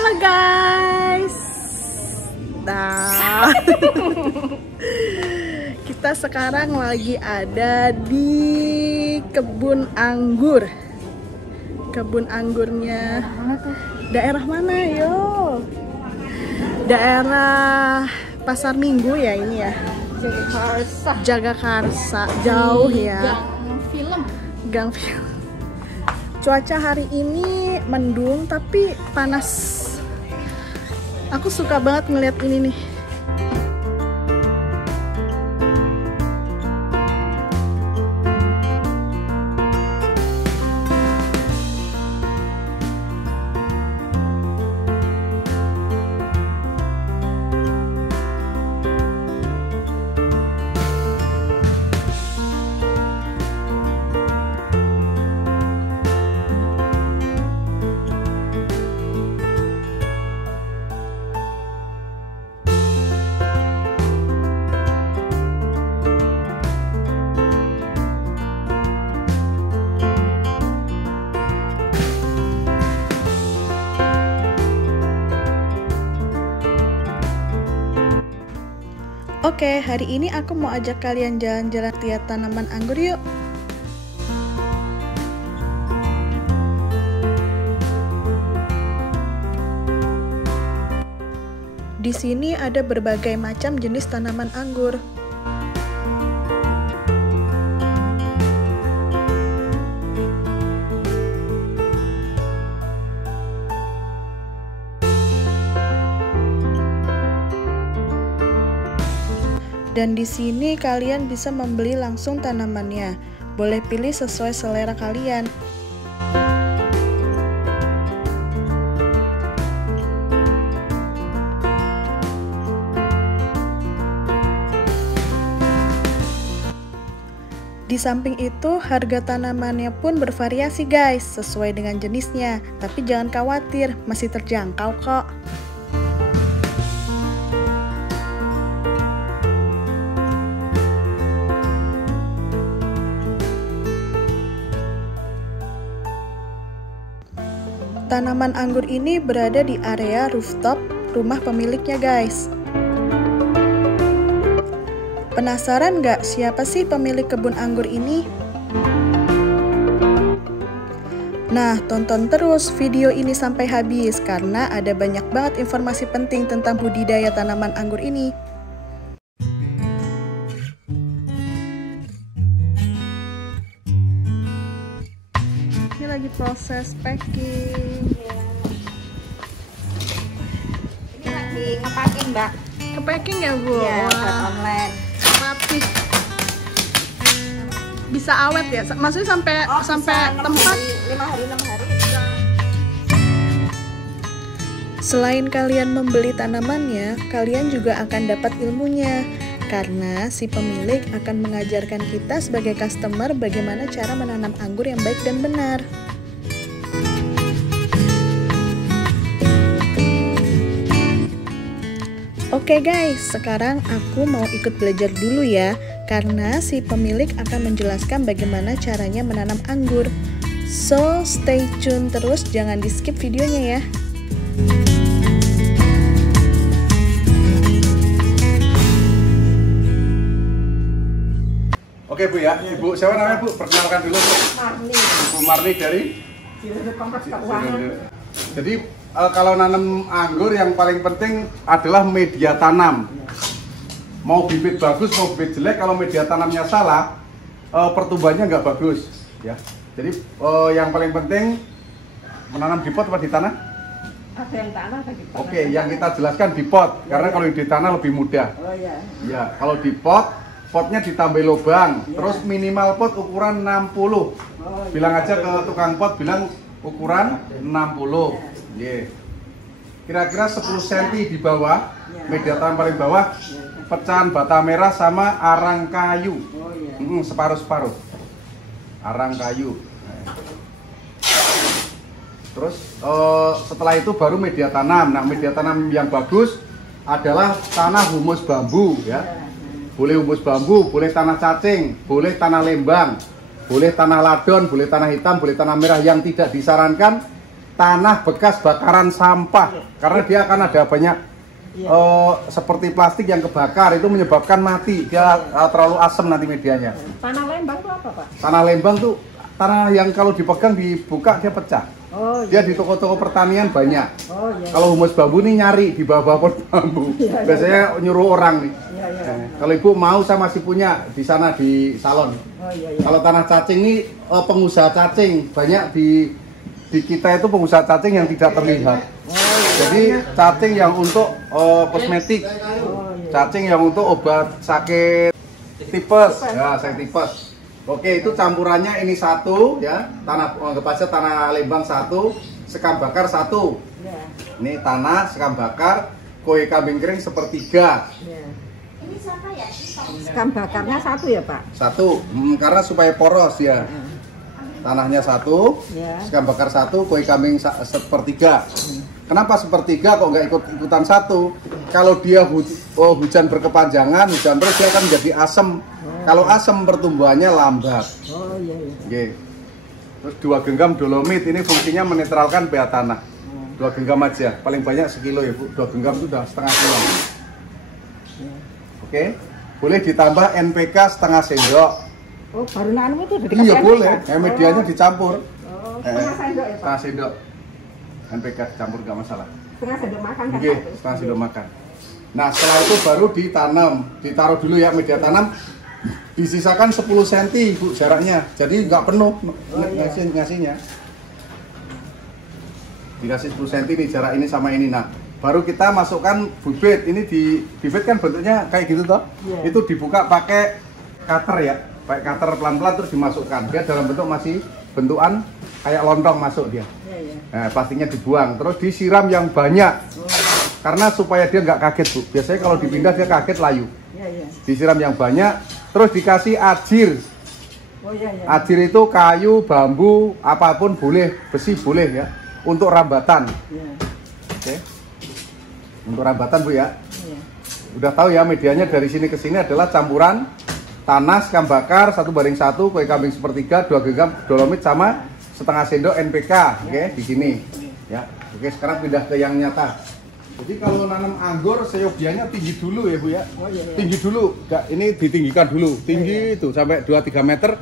Halo guys. Nah, kita sekarang lagi ada di kebun anggur. Kebun anggurnya daerah mana yo? Daerah Pasar Minggu ya ini ya. Jagakarsa. Jagakarsa, jauh ya. Film. Gang film. Cuaca hari ini mendung tapi panas. Aku suka banget ngeliat ini nih. Oke, hari ini aku mau ajak kalian jalan-jalan lihat tanaman anggur yuk. Di sini ada berbagai macam jenis tanaman anggur. Dan di sini kalian bisa membeli langsung tanamannya. Boleh pilih sesuai selera kalian. Di samping itu, harga tanamannya pun bervariasi guys, sesuai dengan jenisnya. Tapi jangan khawatir, masih terjangkau kok. Tanaman anggur ini berada di area rooftop rumah pemiliknya guys. Penasaran nggak siapa sih pemilik kebun anggur ini? Nah, tonton terus video ini sampai habis karena ada banyak banget informasi penting tentang budidaya tanaman anggur ini. Ini lagi proses packing. Ini lagi nge-packing, Mbak. Ke-packing ya, Bu? Iya, buat Wah, online. rapih. Bisa awet ya? Maksudnya sampai Bisa tempat? 5 hari, 6 hari. Selain kalian membeli tanamannya, kalian juga akan dapat ilmunya. Karena si pemilik akan mengajarkan kita sebagai customer bagaimana cara menanam anggur yang baik dan benar. Oke guys, sekarang aku mau ikut belajar dulu ya, karena si pemilik akan menjelaskan bagaimana caranya menanam anggur. So, stay tune terus, jangan di skip videonya ya. Oke Bu ya, Ibu siapa namanya Bu? Perkenalkan dulu Bu. Marni. Bu Marni dari? Kompleks Keuangan. Jadi kalau nanam anggur yang paling penting adalah media tanam. Mau bibit bagus, mau bibit jelek, kalau media tanamnya salah, pertumbuhannya nggak bagus. Ya. Jadi yang paling penting menanam di pot atau di tanah? Ada yang tanah, ada di tanah. Oke, yang kita jelaskan di pot, karena kalau di tanah lebih mudah. Oh iya. Ya, kalau di pot, potnya ditambah lubang, terus minimal pot ukuran 60. Bilang aja ke tukang pot, bilang ukuran 60. Kira-kira 10 cm di bawah, media tanam paling bawah, pecahan bata merah sama arang kayu. Separuh-separuh. Arang kayu. Terus setelah itu baru media tanam. Nah, media tanam yang bagus adalah tanah humus bambu ya. Boleh humus bambu, boleh tanah cacing, boleh tanah lembang, boleh tanah ladon, boleh tanah hitam, boleh tanah merah. Yang tidak disarankan tanah bekas bakaran sampah, karena dia akan ada banyak seperti plastik yang kebakar, itu menyebabkan mati, dia terlalu asam nanti medianya. Tanah Lembang itu apa, Pak? Tanah Lembang tuh tanah yang kalau dipegang dibuka dia pecah. Oh, Dia di toko-toko pertanian banyak. Oh, iya. Kalau humus bambu nih nyari di bawah pohon bambu. Biasanya nyuruh orang nih. Kalau ibu mau, saya masih punya di sana di salon. Oh, iya. Kalau tanah cacing ini pengusaha cacing banyak di kita itu pengusaha cacing yang tidak terlihat. Jadi cacing yang untuk kosmetik, cacing yang untuk obat sakit tipes, ya sakit tipes. Oke, itu campurannya ini satu ya, anggap aja tanah Lembang satu, sekam bakar satu. Ini tanah sekam bakar, kue kambing kering sepertiga. Ini siapa ya? Sekam bakarnya satu ya, Pak? Satu, karena supaya poros ya. Tanahnya satu, sekam bakar satu, kue kambing sepertiga. Kenapa sepertiga kok nggak ikutan satu? Kalau dia hujan berkepanjangan, hujan terus dia akan menjadi asam. Kalau asam pertumbuhannya lambat. Oh iya. Oke. Terus 2 genggam dolomit, ini fungsinya menetralkan pH tanah. 2 genggam aja, paling banyak sekilo ya Bu. 2 genggam itu udah setengah kilo. Oke. Boleh ditambah NPK setengah sendok. Oh, baru nanam itu udah dikasih Iya NPK? boleh, medianya dicampur. Setengah sendok ya, Pak? Setengah sendok. NPK dicampur nggak masalah. Setengah sendok makan kan? Oke, setengah sendok makan. Nah setelah itu baru ditanam, ditaruh dulu ya media tanam. Disisakan 10 cm Bu jaraknya, jadi nggak penuh ngasihnya. Dikasih 10 cm nih jarak ini sama ini. Nah baru kita masukkan bibit. Ini di bibit kan bentuknya kayak gitu toh. Itu dibuka pakai cutter ya, pakai cutter pelan-pelan terus dimasukkan. Dia dalam bentuk masih bentukan kayak lontong masuk dia. Nah, plastiknya dibuang, terus disiram yang banyak. Karena supaya dia nggak kaget Bu. Biasanya kalau dipindah dia kaget layu. Disiram yang banyak. Terus dikasih ajir. Ajir itu kayu, bambu, apapun boleh, besi boleh ya. Untuk rambatan. Oke. Untuk rambatan Bu ya. Udah tahu ya medianya dari sini ke sini adalah campuran tanah sekam bakar 1:1, kue kambing sepertiga, 2 genggam dolomit sama setengah sendok NPK. Oke, di sini. Ya. Oke, sekarang pindah ke yang nyata. Jadi kalau nanam anggur seyogianya tinggi dulu ya Bu ya. Tinggi dulu. Ini ditinggikan dulu. Tinggi itu sampai 2-3 meter.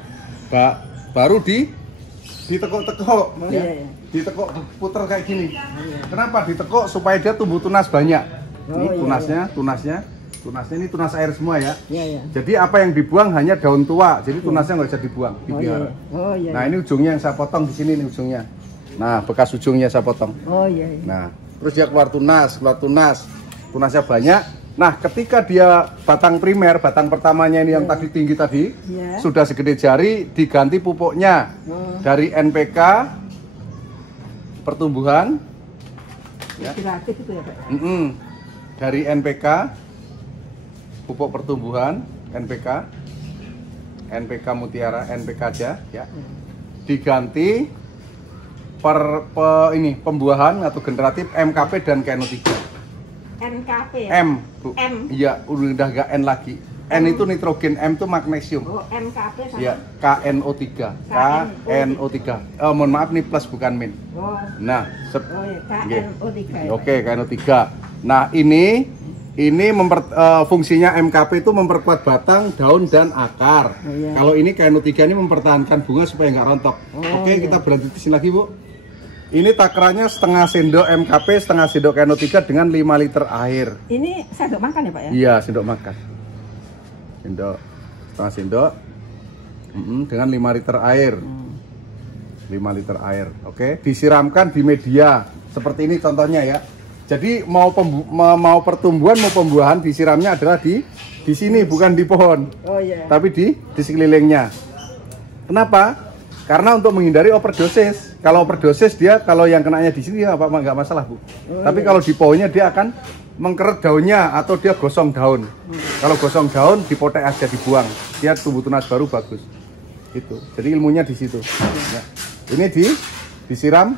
Baru ditekuk-tekuk ya. Ditekuk puter kayak gini. Kenapa ditekuk? Supaya dia tumbuh tunas banyak. Ini tunasnya ini tunas air semua ya. Jadi apa yang dibuang hanya daun tua. Jadi tunasnya nggak bisa dibuang, dibiarkan. Nah, ini ujungnya yang saya potong di sini nih ujungnya. Nah, bekas ujungnya saya potong. Nah, terus dia keluar tunasnya banyak. Nah, ketika dia batang primer, batang pertamanya ini yang tadi tinggi tadi, sudah segede jari, diganti pupuknya dari NPK pertumbuhan, ya. Dari NPK pupuk pertumbuhan, NPK Mutiara, NPK aja, ya, diganti pembuahan atau generatif MKP dan KNO3. NKP ya? M Bu. Iya, udah nggak N lagi. N itu nitrogen, M itu magnesium. MKP sama? Iya, KNO3. KNO3. Mohon maaf nih plus bukan min. Nah, KNO3. Oke, KNO3. Nah, ini fungsinya MKP itu memperkuat batang, daun dan akar. Kalau ini KNO3 ini mempertahankan bunga supaya nggak rontok. Oke, kita berlanjut di sini lagi Bu. Ini takarannya setengah sendok MKP, setengah sendok KNO3 dengan 5 liter air. Ini sendok makan ya Pak ya? Iya, sendok makan. Setengah sendok dengan 5 liter air. 5 liter air. Oke, disiramkan di media seperti ini contohnya ya. Jadi mau pertumbuhan mau pembuahan disiramnya adalah di sini, bukan di pohon. Tapi di sekelilingnya. Kenapa? Karena untuk menghindari overdosis. Kalau overdosis dia, kalau yang kenanya di sini ya nggak masalah Bu. Tapi kalau di pohonnya dia akan mengkeret daunnya atau dia gosong daun. Kalau gosong daun dipotek aja, dibuang. Dia tumbuh tunas baru bagus. Gitu. Jadi ilmunya di situ. Ya. Ini disiram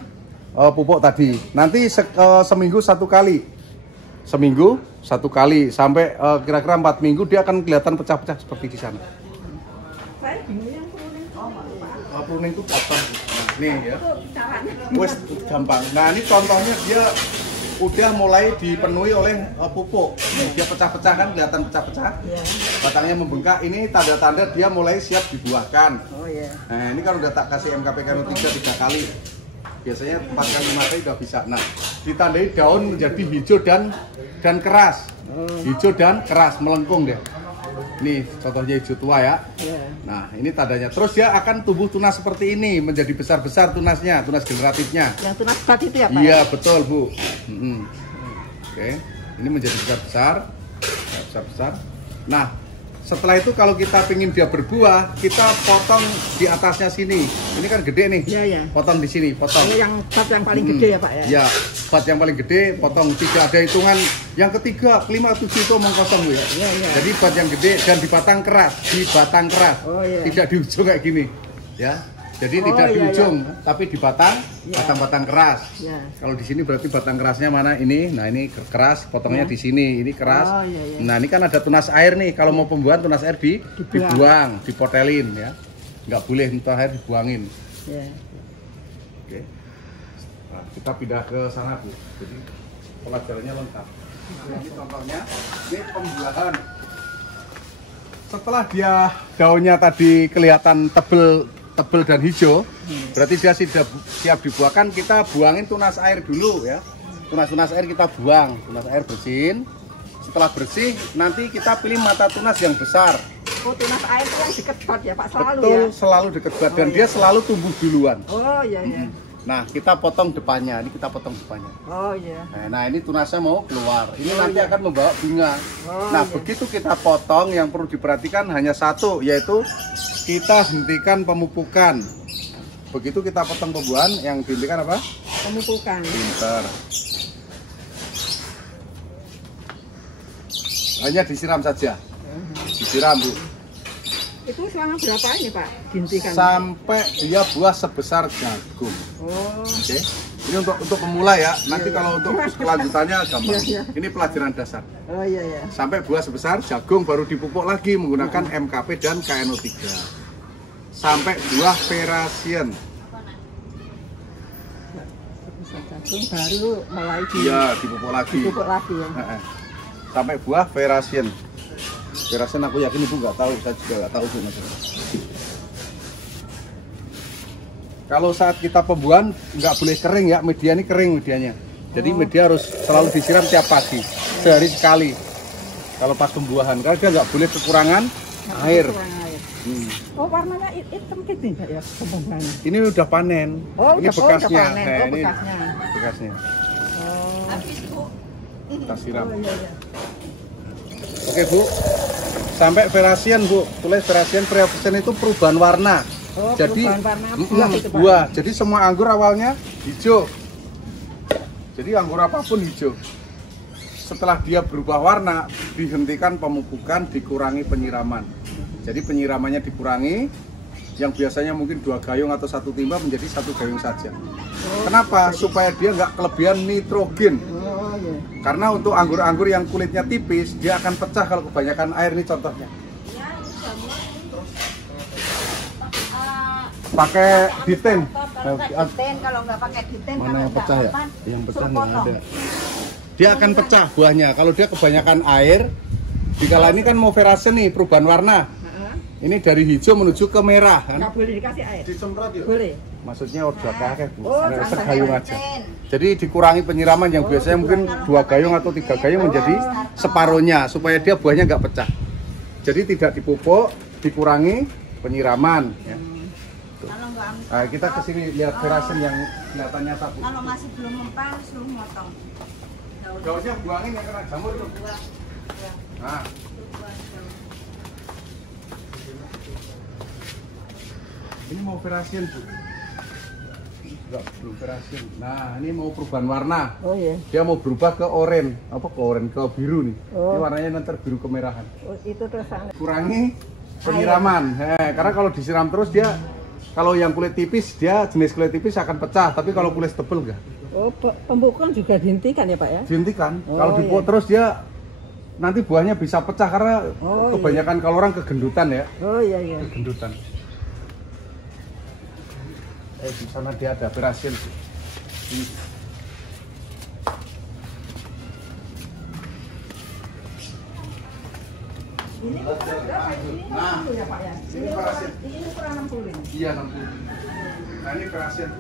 pupuk tadi. Nanti seminggu 1 kali. Seminggu 1 kali sampai kira-kira 4 minggu dia akan kelihatan pecah-pecah seperti di sana. Saya bingung yang kuning. Pruning itu potong. Nih ya. Caranya. Wes gampang. Nah, ini contohnya dia udah mulai dipenuhi oleh pupuk. Dia pecah-pecah kan, kelihatan pecah-pecah. Iya. Batangnya membengkak. Ini tanda-tanda dia mulai siap dibuahkan. Oh iya. Nah, ini kan udah tak kasih MKP Kano 3 3 kali. Biasanya 4 kali 5 kali udah bisa. Nah, ditandai daun menjadi hijau dan keras. Hijau dan keras, melengkung deh. Nih, contohnya hijau tua ya. Iya. Nah, ini tandanya. Terus dia akan tumbuh tunas seperti ini, menjadi besar-besar tunasnya, tunas generatifnya. Yang tunas bat itu ya Pak? Iya, betul Bu. Oke, ini menjadi besar-besar, besar-besar. Nah, setelah itu kalau kita ingin dia berbuah, kita potong di atasnya sini. Ini kan gede nih. Iya, iya. Potong di sini, potong. Ini yang bat yang paling gede ya Pak ya? Ya, bat yang paling gede, potong 3, ada hitungan. Yang ketiga, 5, 7 itu omong kosong Bu ya. Iya, iya. Jadi bat yang gede dan di batang keras, Oh, iya. tidak di ujung kayak gini. Ya. Jadi Oh, tidak di iya, ujung, tapi di batang, Iya. batang-batang keras. Iya. Kalau di sini berarti batang kerasnya mana ini? Nah, ini keras, potongnya Iya. di sini, ini keras. Oh, iya, iya. Nah, ini kan ada tunas air nih. Kalau mau pembuahan tunas air dibuang, dipotelin ya. Nggak boleh tunas air dibuangin. Iya. Oke. Nah, kita pindah ke sana Bu. Jadi pelajarannya lengkap. Nah, ini contohnya, ini pembuahan. Setelah dia daunnya tadi kelihatan tebel dan hijau, berarti dia sudah siap dibuahkan. Kita buangin tunas air dulu ya. Tunas air kita buang, tunas air bersihin. Setelah bersih, nanti kita pilih mata tunas yang besar. Oh, tunas air itu yang deket bat ya Pak, selalu Betul, ya? selalu deket bat dan dia selalu tumbuh duluan. Oh iya, iya. Nah, kita potong depannya, ini kita potong depannya. Oh iya. Nah, ini tunasnya mau keluar. Ini Oh, nanti iya. akan membawa bunga. Oh, Nah, iya. begitu kita potong, yang perlu diperhatikan hanya satu, yaitu kita hentikan pemupukan. Begitu kita potong pembuahan, yang dihentikan apa? Pemupukan. Pinter. Hanya disiram saja. Disiram, Bu. Itu selama berapa ini Pak dihentikan? Sampai dia buah sebesar jagung. Oh. Oke. Ini untuk pemula ya. Nanti kalau untuk kelanjutannya gampang. Iya, iya. Ini pelajaran dasar. Oh iya ya. Sampai buah sebesar jagung baru dipupuk lagi menggunakan MKP dan KNO 3. Sampai buah Verasien. Sebesar jagung baru mulai Iya, dipupuk lagi. dipupuk lagi ya. Sampai buah Verasien. Verasien aku yakin Ibu nggak tahu, saya juga nggak tahu Bu. Kalau saat kita pembuahan nggak boleh kering ya, media ini kering medianya. Jadi media harus selalu disiram tiap pagi, sehari sekali. Kalau pas pembuahan, karena dia nggak boleh kekurangan air. Kurang air. Oh warnanya hitam gitu nggak ya pembuahannya? Ini udah panen. Oh, ini udah bekasnya. panen. Nah, Oh, ini bekasnya. bekasnya. Oh. Kita siram. Oh iya iya. Oke Bu, sampai Verasien Bu, tulis Verasien itu perubahan warna. Oh, Jadi perubahan warna buah itu, Pak. buah. Jadi semua anggur awalnya hijau. Jadi anggur apapun hijau. Setelah dia berubah warna, dihentikan pemupukan, dikurangi penyiraman. Jadi penyiramannya dikurangi, yang biasanya mungkin 2 gayung atau 1 timba menjadi 1 gayung saja. Kenapa? Supaya dia nggak kelebihan nitrogen. Oh iya. Karena untuk anggur-anggur yang kulitnya tipis, dia akan pecah kalau kebanyakan air. Ini contohnya. Pakai diten. Diten kalau nggak pakai diten Mana kalau yang nggak pecah ya? apa, Yang pecah suruh nggak potong. ada. Dia akan pecah buahnya. Kalau dia kebanyakan air, dikala ini kan mau Verasien nih, perubahan warna. Heeh. Ini dari hijau menuju ke merah kan? Nggak boleh dikasih air. Disemprot ya? Boleh. Maksudnya udah kakek Bu. Oh, Nah, sampai segayung air. aja. Jadi dikurangi penyiraman yang biasanya mungkin 2 gayung atau 3 gayung menjadi separuhnya supaya dia buahnya nggak pecah. Jadi tidak dipupuk, dikurangi penyiraman. Ya. Kalau nggak Nah, kita kesini lihat Verasien yang kelihatannya sapu. kalau masih belum mempel suruh motong. Daunnya buangin ya kena jamur tuh. Nah. Ini mau Verasien Bu. Enggak, belum Verasien. Nah, ini mau perubahan warna. Oh iya. Dia mau berubah ke oranye. Apa ke oranye? Ke biru nih. Oh. Ini warnanya nanti biru kemerahan. Oh, itu terus Kurangi penyiraman. Karena kalau disiram terus dia, kalau yang kulit tipis dia jenis kulit tipis akan pecah, tapi kalau kulit tebel enggak. Oh, pembukaan juga dihentikan ya Pak ya? Dihentikan. Oh, Kalau dipupuk iya. terus dia nanti buahnya bisa pecah karena Oh, kebanyakan kalau orang kegendutan ya. Oh iya iya. Kegendutan. Di sana dia ada Perasian. Ini ukuran berapa ini? Nah, Ya Pak ya. Ini ukuran 60. Iya 60. Nah ini Perasian.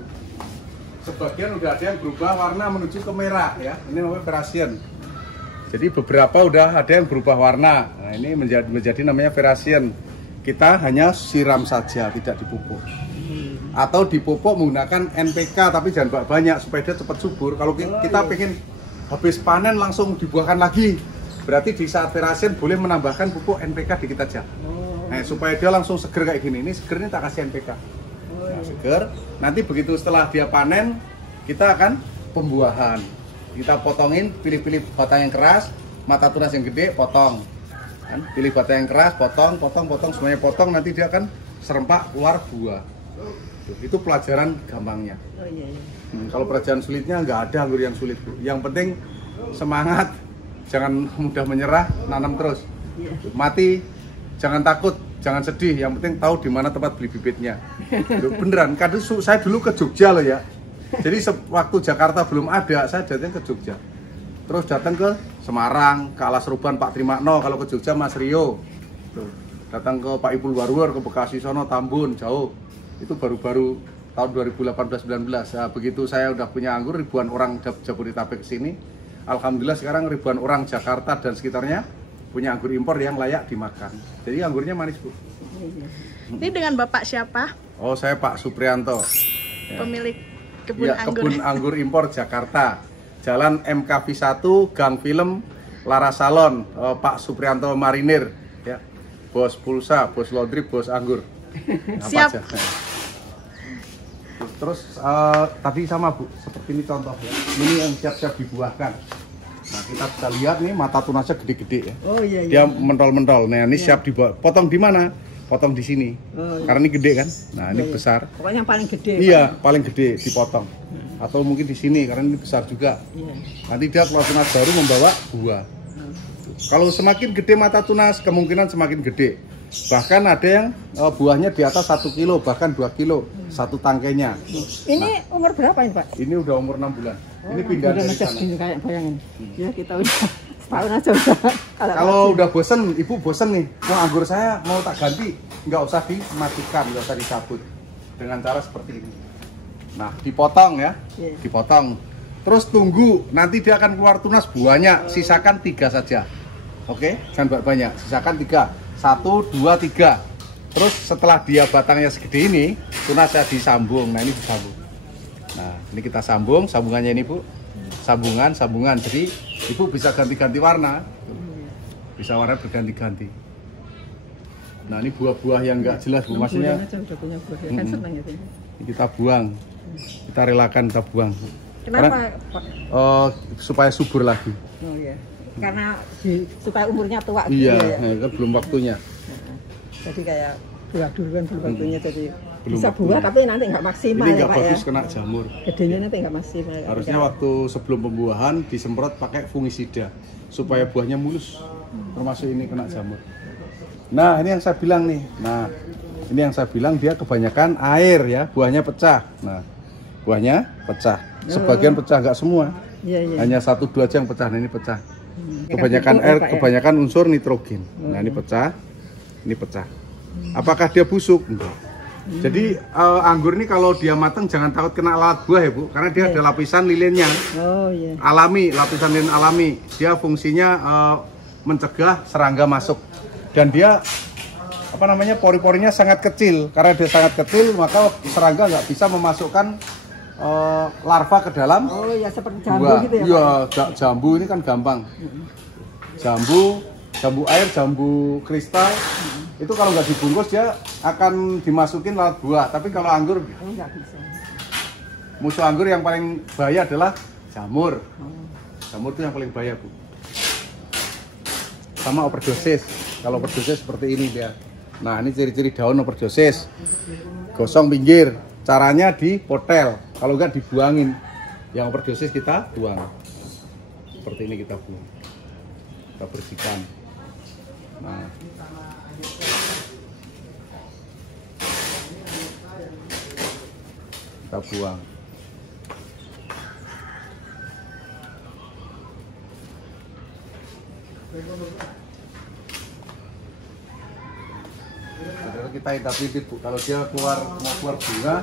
Sebagian udah ada yang berubah warna menuju ke merah ya. Ini namanya Perasian. Jadi beberapa udah ada yang berubah warna. Nah ini menjadi namanya Perasian. Kita hanya siram saja, tidak dipupuk. Atau dipupuk menggunakan NPK tapi jangan banyak supaya dia cepat subur. Kalau kita pengen habis panen langsung dibuahkan lagi, berarti di saat Perasian boleh menambahkan pupuk NPK dikit aja. Nah, supaya dia langsung seger kayak gini. Ini seger ini tak kasih NPK. Nah, seger. Nanti begitu setelah dia panen, kita akan pembuahan. Kita potongin, pilih-pilih batang yang keras, mata tunas yang gede, potong. Kan? Pilih batang yang keras, potong, semuanya potong. Nanti dia akan serempak keluar buah. Itu pelajaran gampangnya. Kalau pelajaran sulitnya nggak ada anggur yang sulit, Bu. Yang penting semangat, jangan mudah menyerah, nanam terus. Mati, jangan takut, jangan sedih. Yang penting tahu di mana tempat beli bibitnya. Beneran, kadang saya dulu ke Jogja loh ya. Jadi waktu Jakarta belum ada, saya datang ke Jogja. Terus datang ke Semarang, ke Alas Ruban Pak Trimakno. Kalau ke Jogja Mas Rio. Tuh. Datang ke Pak Ipul Warwar, ke Bekasi sono, Tambun, jauh. Itu baru-baru tahun 2018-19. Nah, begitu saya udah punya anggur, ribuan orang Jabodetabek ke sini. Alhamdulillah sekarang ribuan orang Jakarta dan sekitarnya punya anggur impor yang layak dimakan. Jadi anggurnya manis, Bu. Ini dengan Bapak siapa? Oh, saya Pak Suprianto. Ya. Pemilik kebun anggur. Kebun anggur impor Jakarta. Jalan MKV 1, Gang Film, Laras Salon, Pak Suprianto Marinir. Ya. Bos pulsa, bos laundry, bos anggur. Siap. Aja. Terus tadi sama Bu, seperti ini contoh ya. Ini yang siap-siap dibuahkan. Nah kita bisa lihat nih mata tunasnya gede-gede ya. Oh iya. Dia mentol-mentol. Nah ini siap dibuat. Potong di mana? Potong di sini. Oh, iya. Karena ini gede kan. Nah ini besar. Pokoknya yang paling gede. Iya, paling gede dipotong. Atau mungkin di sini karena ini besar juga. Iya. Nanti dia keluar tunas baru membawa buah. Kalau semakin gede mata tunas, kemungkinan semakin gede. Bahkan ada yang buahnya di atas 1 kilo, bahkan 2 kilo satu tangkainya. Ini umur berapa ini Pak? Ini udah umur 6 bulan. Ini pindah dari sana. Kayak bayangin. Ya kita udah setahun aja udah. Kalau udah bosen, Ibu bosen nih. Wah anggur saya mau tak ganti, nggak usah dimatikan, nggak usah dicabut. Dengan cara seperti ini. Nah dipotong ya, dipotong. Terus tunggu, nanti dia akan keluar tunas buahnya. Sisakan 3 saja. Oke, jangan banyak. Sisakan 3. 1, 2, 3. Terus setelah dia batangnya segede ini, tunasnya disambung. Nah ini disambung. Nah ini kita sambung, sambungannya ini Bu. Sambungan. Jadi Ibu bisa ganti-ganti warna. Bisa warna berganti-ganti. Nah ini buah-buah yang nggak jelas Bu. Maksudnya ini kita buang. Kita relakan, kita buang. Kenapa Pak? Supaya subur lagi. Oh iya. Karena supaya umurnya tua iya, gitu ya. Kan belum waktunya. Jadi kayak buah duluan belum waktunya, jadi Belum bisa waktunya. buah tapi nanti nggak maksimal Ini ya nggak Pak ya. bagus kena jamur. Gedenya nanti nggak maksimal. Harusnya waktu sebelum pembuahan disemprot pakai fungisida supaya buahnya mulus. Termasuk ini kena jamur. Nah ini yang saya bilang nih. Nah ini yang saya bilang dia kebanyakan air ya, buahnya pecah. Nah buahnya pecah. Sebagian pecah, nggak semua. Iya. Hanya 1-2 aja yang pecah. Nah ini pecah. Kebanyakan air, kebanyakan unsur nitrogen. Nah ini pecah, ini pecah. Apakah dia busuk? Enggak. Jadi anggur ini kalau dia matang jangan takut kena lalat buah ya Bu, karena dia ada lapisan lilinnya. Oh iya. Alami, lapisan lilin alami. Dia fungsinya mencegah serangga masuk. Dan dia apa namanya pori-porinya sangat kecil. Karena dia sangat kecil maka serangga nggak bisa memasukkan larva ke dalam. Oh iya, seperti jambu buah. gitu ya Iya, Pak? jambu ini kan gampang. Jambu air, jambu kristal. Itu kalau nggak dibungkus dia akan dimasukin lalat buah. Tapi kalau anggur Nggak bisa. musuh anggur yang paling bahaya adalah jamur. Jamur itu yang paling bahaya Bu. Sama overdosis. Kalau overdosis seperti ini dia. Nah ini ciri-ciri daun overdosis. Gosong pinggir. Caranya dipotel. Kalau nggak dibuangin. Yang overdosis kita buang. Seperti ini kita buang. Kita bersihkan. Nah. kita buang. Padahal kita interpret Bu, kalau dia mau keluar bunga,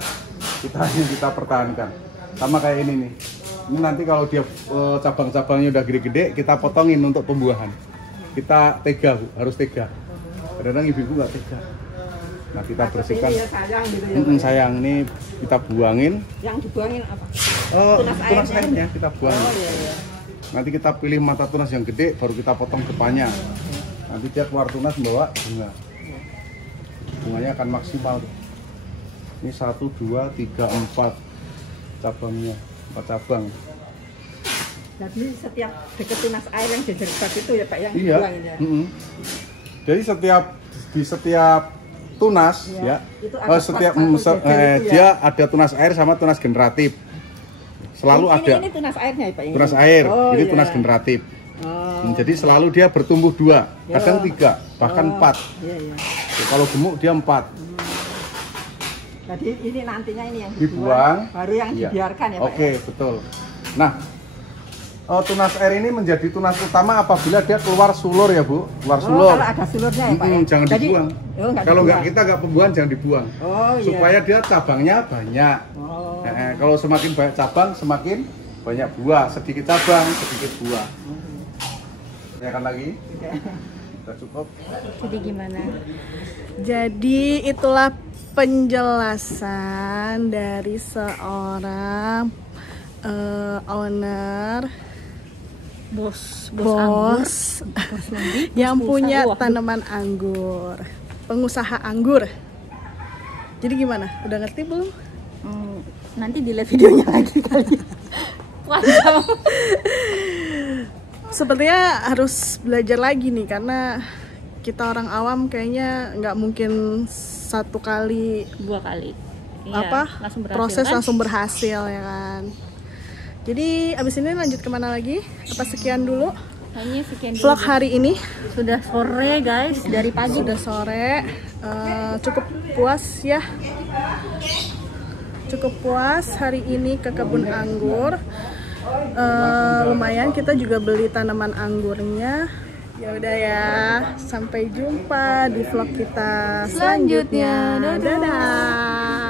kita pertahankan. Sama kayak ini nih. Ini nanti kalau dia cabang-cabangnya udah gede-gede, kita potongin untuk pembuahan. Kita tega Bu, harus tega. Kadang-kadang ibu-ibu nggak tega. Nah kita bersihkan. Ya, sayang gitu ya. Sayang, ini kita buangin. Yang dibuangin apa? Tunas airnya kita buangin. Oh iya, iya. Nanti kita pilih mata tunas yang gede, baru kita potong depannya. Nanti dia keluar tunas membawa bunga. Bunganya akan maksimal. Ini 1, 2, 3, 4 cabangnya, 4 cabang. Jadi setiap deket tunas air yang jejer-jejer itu ya Pak yang Iya. dibuangin ya? Jadi di setiap tunas ya, itu ada setiap jejer itu ya? dia ada tunas air sama tunas generatif. Selalu ada. Ini tunas airnya ya Pak? Tunas air, Oh, ini iya. tunas generatif. Oh. Jadi selalu dia bertumbuh 2, kadang 3, bahkan 4. Iya, iya. Kalau gemuk dia 4. Jadi ini nantinya ini yang Dibuang, baru yang iya. dibiarkan ya Pak? Oke, betul. Nah, tunas air ini menjadi tunas utama apabila dia keluar sulur ya Bu, keluar sulur. Kalau ada sulurnya ya Pak? Ya? Jangan Jadi, dibuang. Kalau nggak kita nggak pembuahan jangan dibuang. Oh, iya. Supaya dia cabangnya banyak. Oh. Kalau semakin banyak cabang, semakin banyak buah. Sedikit cabang, sedikit buah. Tanyakan lagi. Sudah cukup. Jadi gimana? Jadi itulah penjelasan dari seorang owner Bos yang punya Wah. tanaman anggur, pengusaha anggur. Jadi gimana? Udah ngerti belum? Nanti di live videonya lagi kali. Panjang. Sepertinya harus belajar lagi nih karena kita orang awam kayaknya nggak mungkin satu kali 2 kali. langsung berhasil, proses kan? langsung berhasil ya kan. Jadi abis ini lanjut kemana lagi? Apa sekian dulu Kayaknya sekian dulu. vlog hari ini? Sudah sore guys, dari pagi Sudah sore, cukup puas ya. Cukup puas hari ini ke kebun anggur. Lumayan kita juga beli tanaman anggurnya. Ya udah ya, sampai jumpa di vlog kita selanjutnya. Selanjutnya. Dadah. Dadah.